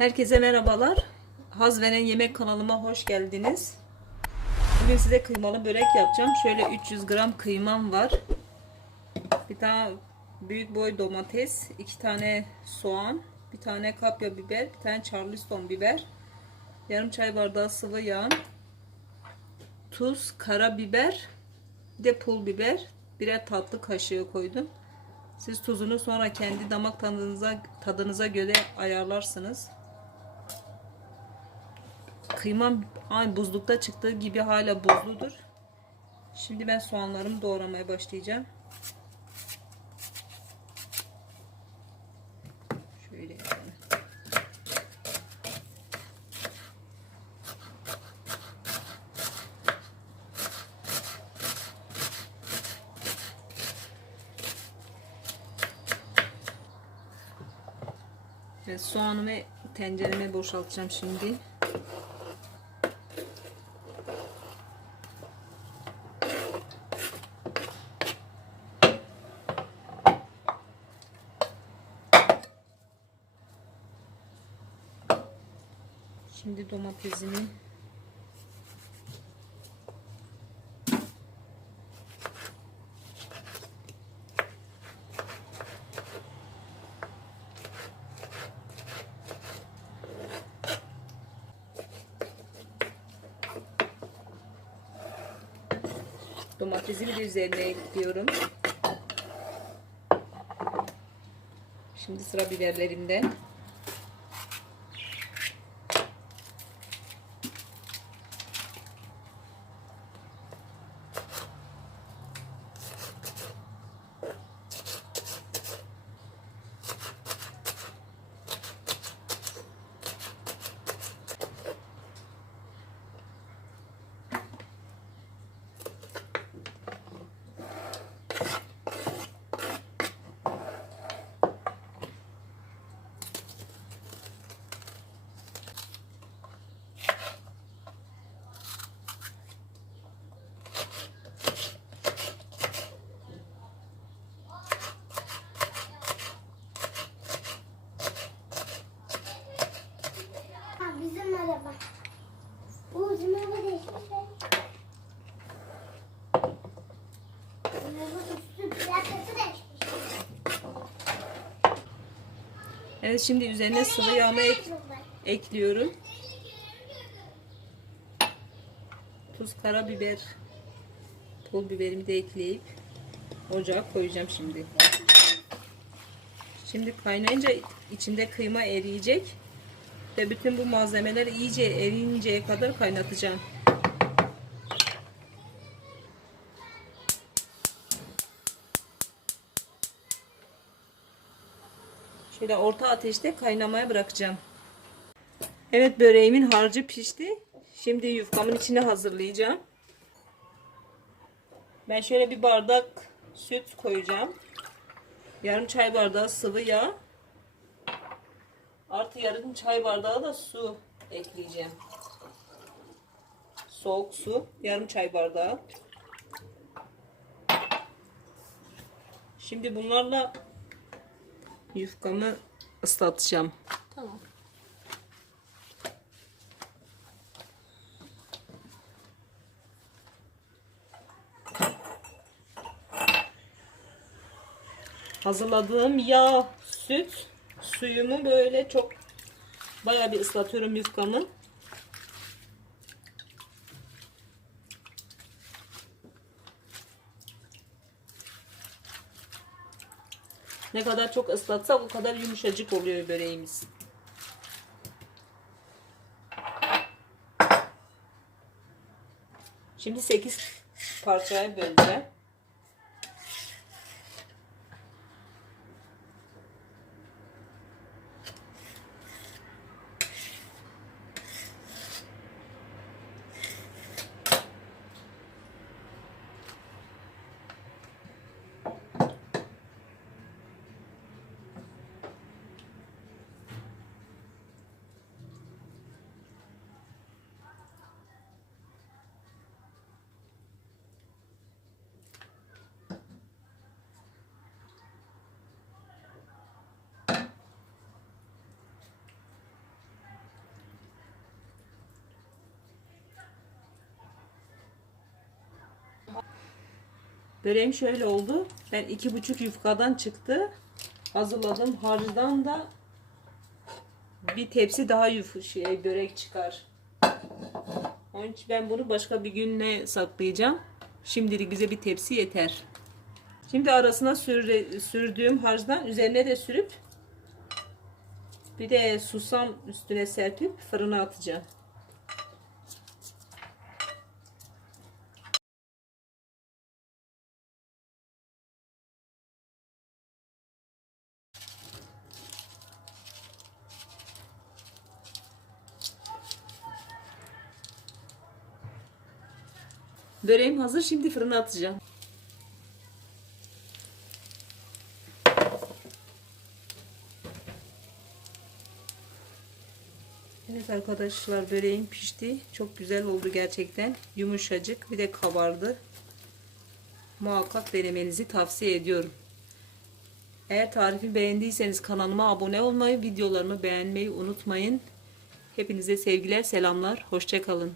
Herkese merhabalar. Haz veren yemek kanalıma hoş geldiniz. Bugün size kıymalı börek yapacağım. Şöyle 300 gram kıymam var. Bir tane büyük boy domates, iki tane soğan, bir tane kapya biber, bir tane charleston biber, yarım çay bardağı sıvı yağ, tuz, karabiber, bir de pul biber, birer tatlı kaşığı koydum. Siz tuzunu sonra kendi damak tadınıza tadınıza göre ayarlarsınız. Kıymam aynı buzlukta çıktığı gibi hala buzludur. Şimdi ben soğanlarımı doğramaya başlayacağım. Şöyle. Ve soğanımı tencereme boşaltacağım şimdi. Şimdi domatesimi Domatesi bir de üzerine ekliyorum. Şimdi sıra biberlerimde. Evet şimdi üzerine sıvı yağımı ek- ekliyorum. Tuz, karabiber, pul biberimi de ekleyip ocağa koyacağım şimdi. Şimdi kaynayınca içinde kıyma eriyecek ve bütün bu malzemeler iyice eriyinceye kadar kaynatacağım. Şöyle orta ateşte kaynamaya bırakacağım. Evet böreğimin harcı pişti. Şimdi yufkamın içine hazırlayacağım. Ben şöyle bir bardak süt koyacağım. Yarım çay bardağı sıvı yağ. Artı yarım çay bardağı da su ekleyeceğim. Soğuk su. Yarım çay bardağı. Şimdi bunlarla yufkamı ıslatacağım. Tamam. Hazırladığım yağ, süt, suyumu böyle çok bayağı bir ıslatıyorum yufkamı. Ne kadar çok ıslatsak o kadar yumuşacık oluyor böreğimiz. Şimdi 8 parçaya böleceğim. Böreğim şöyle oldu. Ben iki buçuk yufkadan çıktı. Hazırladım harcdan da bir tepsi daha yuf şey, börek çıkar. Onun için ben bunu başka bir günle saklayacağım. Şimdilik bize bir tepsi yeter. Şimdi arasına süre- sürdüğüm harcdan üzerine de sürüp bir de susam üstüne serpip fırına atacağım. Böreğim hazır. Şimdi fırına atacağım. Evet arkadaşlar böreğim pişti. Çok güzel oldu gerçekten. Yumuşacık bir de kabardı. Muhakkak denemenizi tavsiye ediyorum. Eğer tarifi beğendiyseniz kanalıma abone olmayı, videolarımı beğenmeyi unutmayın. Hepinize sevgiler, selamlar. Hoşçakalın.